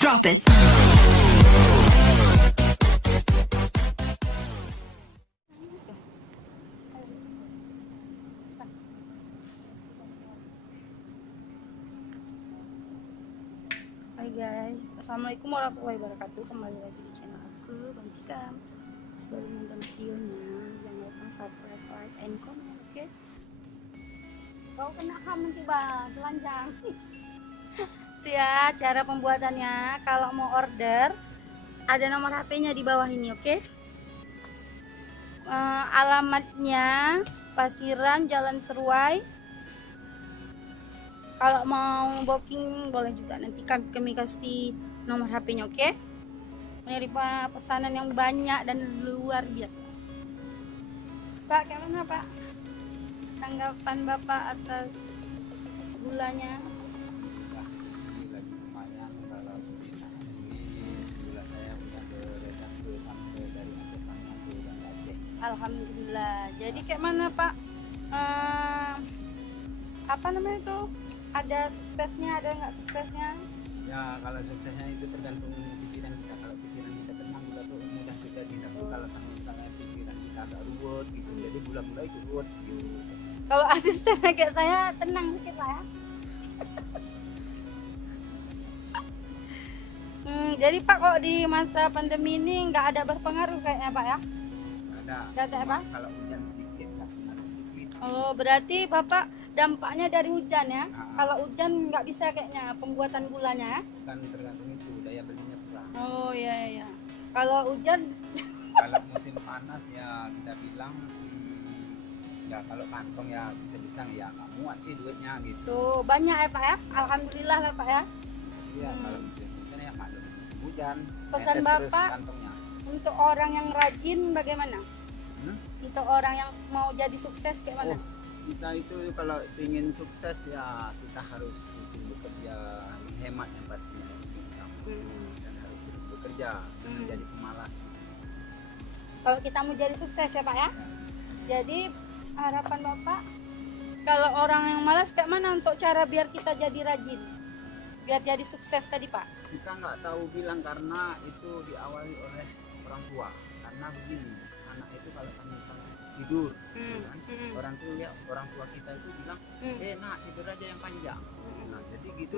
Drop it. Hai guys, assalamualaikum warahmatullahi wabarakatuh. Kembali lagi di channel aku, Bang Tika. Sebelum nonton videonya, jangan lupa subscribe, like, and comment, oke? Kau kena ham nanti bang, telanjang. Itu ya cara pembuatannya. Kalau mau order, ada nomor HP-nya di bawah ini, oke? Alamatnya Pasiran, Jalan Seruai. Kalau mau booking boleh juga, nanti kami kasih nomor HP-nya, oke? Menerima pesanan yang banyak dan luar biasa. Pak, kayak mana Pak? Tanggapan Bapak atas gulanya? Ini lagi lumayan kalau gula saya udah beredar tuh sampai dari Aceh Tengah tuh dan Aceh. Alhamdulillah. Jadi kayak mana Pak? Apa namanya itu? Ada suksesnya, ada nggak suksesnya? Ya kalau suksesnya itu tergantung pikiran kita. Kalau pikiran kita tenang gula tuh mudah terjadi. Tapi kalau misalnya pikiran kita agak ruwet gitu, jadi gula-gula itu ruwet gitu. Kalau asistennya kayak saya tenang dikit lah ya. Jadi Pak, kok di masa pandemi ini nggak ada berpengaruh kayaknya Pak ya? Ada. Nggak ada apa? Kalau hujan sedikit, pengaruh sedikit. Oh, berarti Bapak dampaknya dari hujan ya? Nah, Kalau hujan nggak bisa kayaknya pembuatan gulanya ya? kan tergantung itu daya belinya kurang. Oh iya iya. Kalau hujan, Kalau musim panas ya kita bilang ya kalau kantong ya bisa-bisa ya nggak muat sih duitnya gitu. tuh banyak ya Pak ya? Alhamdulillah lah Pak ya. Iya kalau musim hujan ya maklum hujan. Pesan netes terus Bapak? kantongnya. Untuk orang yang rajin bagaimana? Hmm? Untuk orang yang mau jadi sukses kayak mana? Oh, kita itu kalau ingin sukses ya kita harus rutin bekerja, hemat yang pastinya yang utama. Dan harus terus bekerja, jangan jadi pemalas. Kalau kita mau jadi sukses ya Pak ya? Jadi harapan Bapak, kalau orang yang malas kayak mana untuk cara biar kita jadi rajin? Biar jadi sukses tadi Pak? Kita nggak tahu bilang karena itu diawali oleh orang tua. Karena begini, anak itu kalau misalnya tidur, gitu kan, orang tua kita itu bilang, nak tidur aja yang panjang. Nah jadi gitu.